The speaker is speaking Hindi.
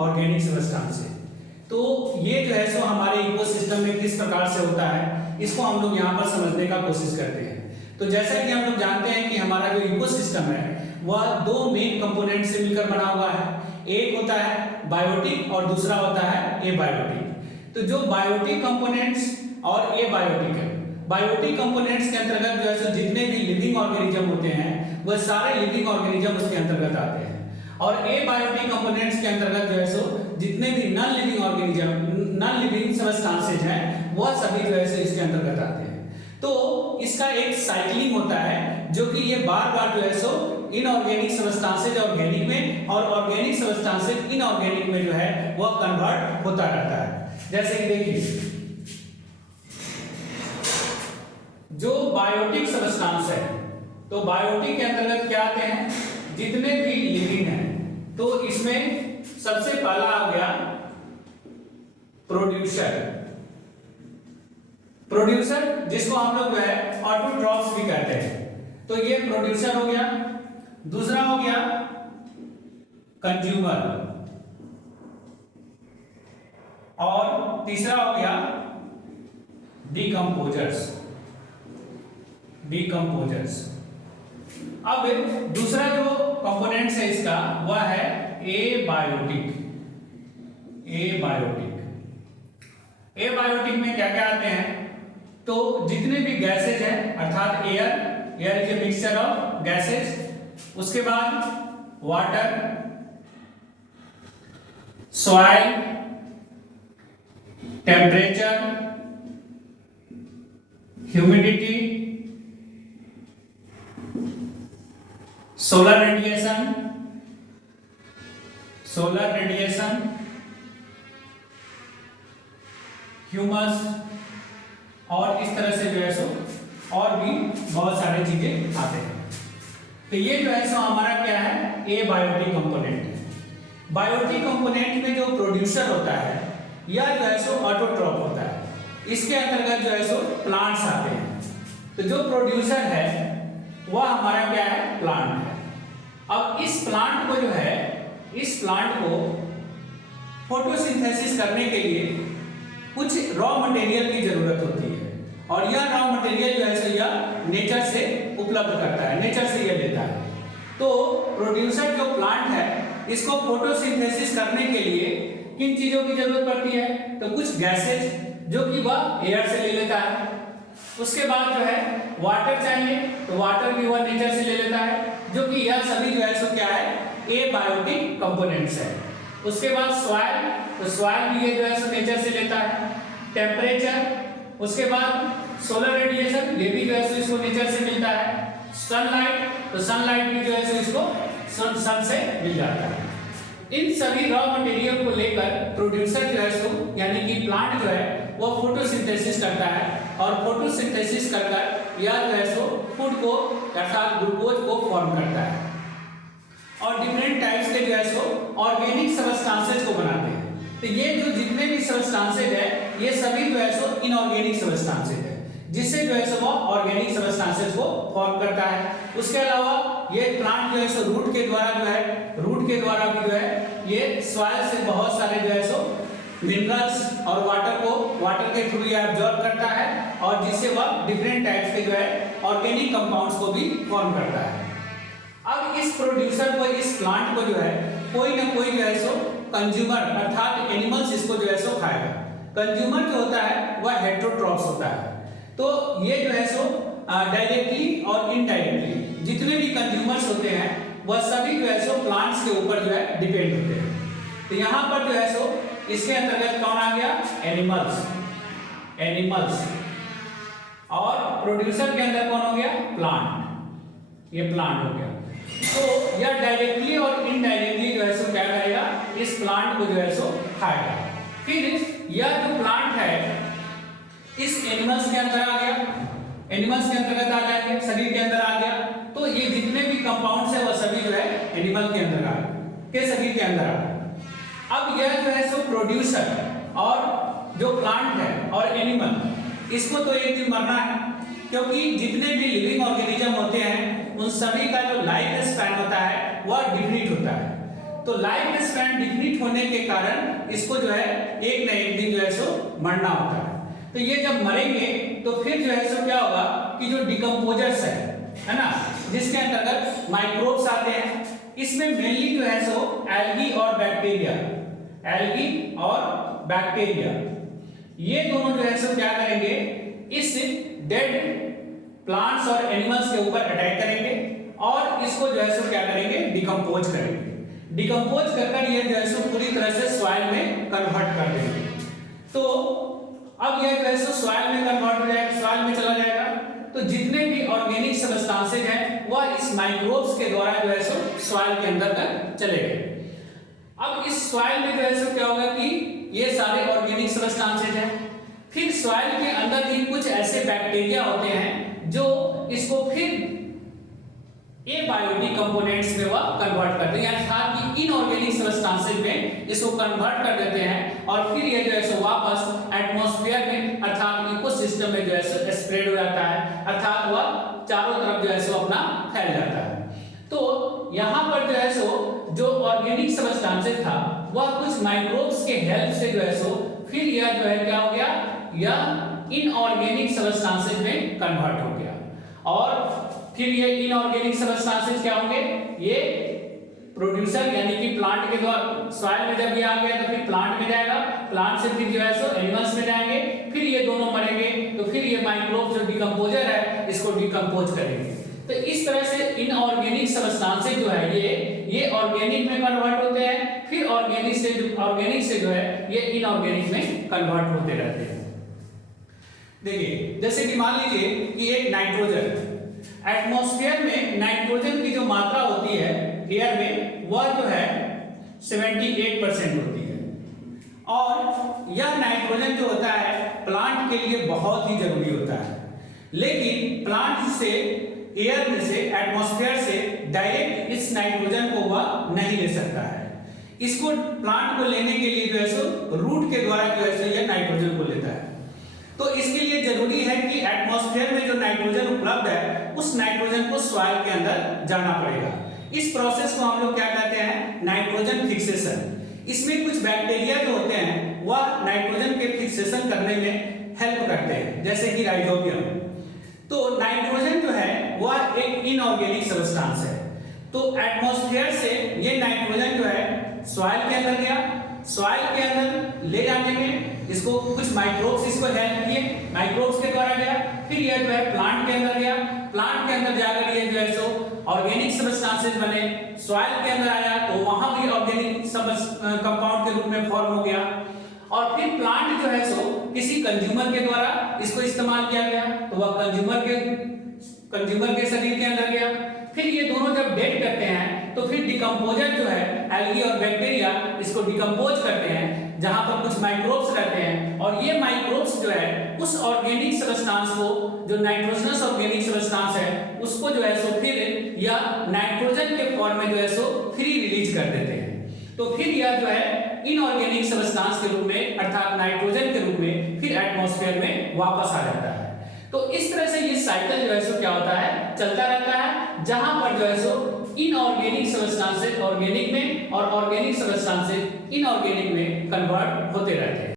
ऑर्गेनिक सब्सटेंस है। तो ये जो है सो हमारे इकोसिस्टम में किस प्रकार से होता है, इसको हम लोग यहाँ पर समझने का कोशिश करते हैं। तो जैसा कि हम लोग जानते हैं कि हमारा जो इकोसिस्टम है वह दो मेन कंपोनेंट से मिलकर बना हुआ है। एक होता है बायोटिक और दूसरा होता है एबायोटिक। तो जो बायोटिक कंपोनेंट्स और एबायोटिक है, बायोटिक कंपोनेंट्स के अंतर्गत जो है सो जितने भी लिविंग ऑर्गेनिज्म होते हैं वह सारे लिविंग ऑर्गेनिज्म उसके अंतर्गत आते हैं, और एबायोटिक कंपोनेंट्स के अंतर्गत जो है सो जितने भी non living organism, non living substances हैं वह सभी जो है सो इसके अंतर्गत आते हैं। तो इसका एक साइक्लिंग होता है जो कि ये बार बार जो है सो इनऑर्गेनिक सब्सटेंसेज ऑर्गेनिक में और ऑर्गेनिक सब्सटेंसेज इनऑर्गेनिक में जो है वह कन्वर्ट होता रहता है। जैसे कि देखिए जो बायोटिक सब्सटेंस है, तो बायोटिक के अंतर्गत क्या आते हैं, जितने भी लिविंग हैं। तो इसमें सबसे पहला आ गया प्रोड्यूसर, प्रोड्यूसर जिसको हम लोग जो है ऑटोट्रॉफ्स भी कहते हैं। तो ये प्रोड्यूसर हो गया। दूसरा हो गया कंज्यूमर, और तीसरा हो गया डिकम्पोजर्स, डिकम्पोजर्स। अब दूसरा जो कंपोनेंट्स है इसका वह है एबायोटिक। एबायोटिक, एबायोटिक में क्या क्या आते हैं, तो जितने भी गैसेज हैं अर्थात air, air is a mixture of gases, उसके बाद water, soil, temperature, humidity, solar radiation, solar radiation, humus, और इस तरह से जो है सो और भी बहुत सारी चीजें आते हैं। तो ये जो है सो हमारा क्या है, एबायोटिक कंपोनेंट है। बायोटिक कंपोनेंट में जो प्रोड्यूसर होता है या जो है सो ऑटोट्रॉफ होता है, इसके अंतर्गत जो है सो प्लांट्स आते हैं। तो जो प्रोड्यूसर है वह हमारा क्या है, प्लांट है। अब इस प्लांट को जो है, इस प्लांट को फोटोसिंथेसिस करने के लिए कुछ रॉ मटेरियल की जरूरत होती है, और यह रॉ मटेरियल जो है सो यह नेचर से उपलब्ध करता है, नेचर से यह लेता है। तो प्रोड्यूसर जो प्लांट है इसको फोटोसिंथेसिस करने के लिए किन चीजों की जरूरत पड़ती है, तो कुछ गैसेज जो कि वह एयर से ले लेता है। उसके बाद जो है वाटर चाहिए, तो वाटर भी वह नेचर से ले लेता है, जो कि यह सभी जो है सो क्या है, एबायोटिक कंपोनेंट्स है। उसके बाद सॉइल, तो सॉइल भी ये जो है सो नेचर से लेता है। टेम्परेचर, उसके बाद सोलर रेडिएशन, ये भी जो है सो इसको नेचर से मिलता है। सनलाइट, तो सनलाइट भी जो है सो इसको सन से मिल जाता है। इन सभी रॉ मटेरियल को लेकर प्रोड्यूसर जो है सो यानी कि प्लांट जो है वो फोटोसिंथेसिस करता है, और फोटोसिंथेसिस कर यह जो है सो फूड को अर्थात ग्लूकोज को फॉर्म करता है, और डिफरेंट टाइप्स के जो है सो ऑर्गेनिक सब्सटेंसेज को बनाते हैं। तो ये जो जितने भी सब्सटेंसेज है ये सभी जो है सो इनऑर्गेनिक सब्सटेंसेज है, जिससे जो है सो वो ऑर्गेनिक सब्सटेंसेज को फॉर्म करता है। उसके अलावा ये प्लांट जो है सो रूट के द्वारा जो है, रूट के द्वारा भी जो है ये सॉइल से बहुत सारे जो है सो मिनरल्स और वाटर के थ्रू ये एब्जॉर्ब करता है, और जिससे वह डिफरेंट टाइप्स के जो है ऑर्गेनिक कंपाउंड्स को भी फॉर्म करता है। अब इस प्रोड्यूसर को, इस प्लांट को जो है कोई ना कोई जो है सो कंज्यूमर अर्थात एनिमल्स इसको जो है सो खाएगा। कंज्यूमर जो होता है वह हेटेरोट्रॉप्स होता है। तो ये जो है सो डायरेक्टली और इनडायरेक्टली जितने भी कंज्यूमर्स होते हैं वह सभी जो है सो प्लांट्स के ऊपर जो है डिपेंड होते हैं। तो यहाँ पर जो है सो इसके अंतर्गत कौन आ गया, एनिमल्स, एनिमल्स, और प्रोड्यूसर के अंदर कौन हो गया, प्लांट, ये प्लांट हो गया। तो यह डायरेक्टली और इनडायरेक्टली जो है सो क्या करेगा, इस प्लांट को जो है सो खाएगा। फिर यह जो प्लांट है इस एनिमल्स के अंदर आ गया, एनिमल्स के अंतर्गत आ जाएंगे, शरीर के अंदर आ गया। तो ये जितने भी कंपाउंड्स है वह सभी जो है एनिमल के अंदर आ गए, के शरीर के अंदर आ गए। अब यह जो है सो प्रोड्यूसर और जो प्लांट है और एनिमल, इसको तो एक दिन मरना है, क्योंकि जितने भी लिविंग ऑर्गेनिज्म होते हैं उन सभी का जो लाइफ स्पैन होता है वह डिफिनिट होता है। तो लाइफ स्पैन डिफिनिट होने के कारण इसको जो है एक न एक दिन जो है सो मरना होता है। तो ये जब मरेंगे तो फिर जो है सो क्या होगा कि जो डिकम्पोजर्स है ना, जिसके अंतर्गत माइक्रोब्स आते हैं, इसमें मेनली जो है सो एल्गी और बैक्टीरिया, एल्गी और बैक्टीरिया ये दोनों जो है सो क्या करेंगे, इस डेड प्लांट्स और एनिमल्स के ऊपर अटैक करेंगे और इसको जो है सो क्या करेंगे, डिकम्पोज करेंगे। डिकम्पोज कर ये जो है सो पूरी तरह से सॉइल में कन्वर्ट कर देंगे। तो अब यह जो है सो सॉइल में कन्वर्ट हो जाएगा, सॉइल में चला जाएगा। तो जितने भी ऑर्गेनिक सब्सटेंसेज हैं वह इस माइक्रोब्स के द्वारा जो है सो सॉइल के अंदर तक चले गए। अब इस सॉइल में जो है सो क्या होगा कि ये सारे ऑर्गेनिक सब्सटेंसेज हैं, फिर सॉइल के अंदर ही कुछ ऐसे बैक्टीरिया होते हैं जो इसको फिर एबायोटिक कंपोनेंट्स में वह कन्वर्ट करते हैं, अर्थात कि इनऑर्गेनिक सब्सटेंसेज में इसको कन्वर्ट कर देते हैं और फिर ये जो है सो वापस एटमॉस्फेयर में अर्थात इकोसिस्टम में जो है सो स्प्रेड हो जाता है, अर्थात वह चारों तरफ जो है सो अपना फैल जाता है। तो यहाँ पर जो है सो जो ऑर्गेनिक सब्सटेंसेज था वह कुछ माइक्रोब्स के हेल्प से जो है सो फिर यह जो है क्या हो गया, यह इनऑर्गेनिक सब्सटेंसेज में कन्वर्ट हो गया। और फिर ये इनऑर्गेनिक सब्सटेंसेज क्या होंगे, ये प्रोड्यूसर यानी कि प्लांट के द्वारा सॉइल में जब ये आ गया तो फिर प्लांट में जाएगा, प्लांट से फिर जो है सो एनिमल्स में जाएंगे, फिर ये दोनों मरेंगे तो फिर ये माइक्रोब जो डिकम्पोजर है इसको डिकम्पोज करेंगे। तो इस तरह से इनऑर्गेनिक सब्सटेंसेज जो है ये ऑर्गेनिक में कन्वर्ट होते हैं, फिर ऑर्गेनिक से जो है ये इनऑर्गेनिक में कन्वर्ट होते रहते हैं। देखिए जैसे कि मान लीजिए कि एक नाइट्रोजन, एटमॉस्फेयर में नाइट्रोजन की जो मात्रा होती है एयर में वह जो है 78% होती है और यह नाइट्रोजन जो होता है प्लांट के लिए बहुत ही जरूरी होता है, लेकिन प्लांट से एयर में से एटमॉस्फेयर से डायरेक्ट इस नाइट्रोजन को वह नहीं ले सकता है। इसको प्लांट को लेने के लिए जो है सो रूट के द्वारा जो है सो यह नाइट्रोजन को लेता है। तो इसके लिए जरूरी है कि एटमॉस्फेयर में जो नाइट्रोजन उपलब्ध है उस नाइट्रोजन को सॉइल के अंदर जाना पड़ेगा। इस प्रोसेस को हम लोग क्या कहते हैं, नाइट्रोजन फिक्सेशन। इसमें कुछ बैक्टीरिया जो होते हैं वह नाइट्रोजन के फिक्सेशन करने में हेल्प करते हैं, जैसे कि राइजोबियम। तो नाइट्रोजन जो है वह एक इनऑर्गेनिक सब्सटेंस है। तो एटमॉस्फेयर से ये नाइट्रोजन जो है सॉइल के अंदर गया, सॉइल के अंदर ले जाने में इसको कुछ माइक्रोब्स इसको हेल्प किए, माइक्रोब्स के द्वारा गया, फिर यह जो है प्लांट के अंदर गया, प्लांट के अंदर जाकर ये जो है सो ऑर्गेनिक सब्सटेंसेज बने, सॉइल के अंदर आया तो वहां भी ऑर्गेनिक कंपाउंड के रूप में फॉर्म हो गया और फिर प्लांट जो है सो किसी कंज्यूमर के द्वारा इसको इस्तेमाल किया गया तो वह कंज्यूमर के शरीर के अंदर गया। फिर ये दोनों जब डेड करते हैं तो फिर डिकम्पोजर जो है एल्गी और बैक्टीरिया इसको डिकम्पोज करते हैं जहां पर कुछ माइक्रोब्स रहते हैं और ये माइक्रोब्स जो है उस ऑर्गेनिक सब्सटेंस को, जो नाइट्रोजनस ऑर्गेनिक सब्सटेंस है उसको जो है सो फिर या नाइट्रोजन के फॉर्म में जो है सो फ्री रिलीज कर देते हैं। तो फिर यह जो है इनऑर्गेनिक सब्सटेंस के रूप में अर्थात नाइट्रोजन के रूप में फिर एटमॉस्फेयर में वापस आ जाता है। तो इस तरह से ये साइकिल जो है सो क्या होता है, चलता रहता है, जहां पर जो है सो इनऑर्गेनिक सब्सटेंसेज ऑर्गेनिक में और ऑर्गेनिक सब्सटेंसेज इनऑर्गेनिक में कन्वर्ट होते रहते हैं।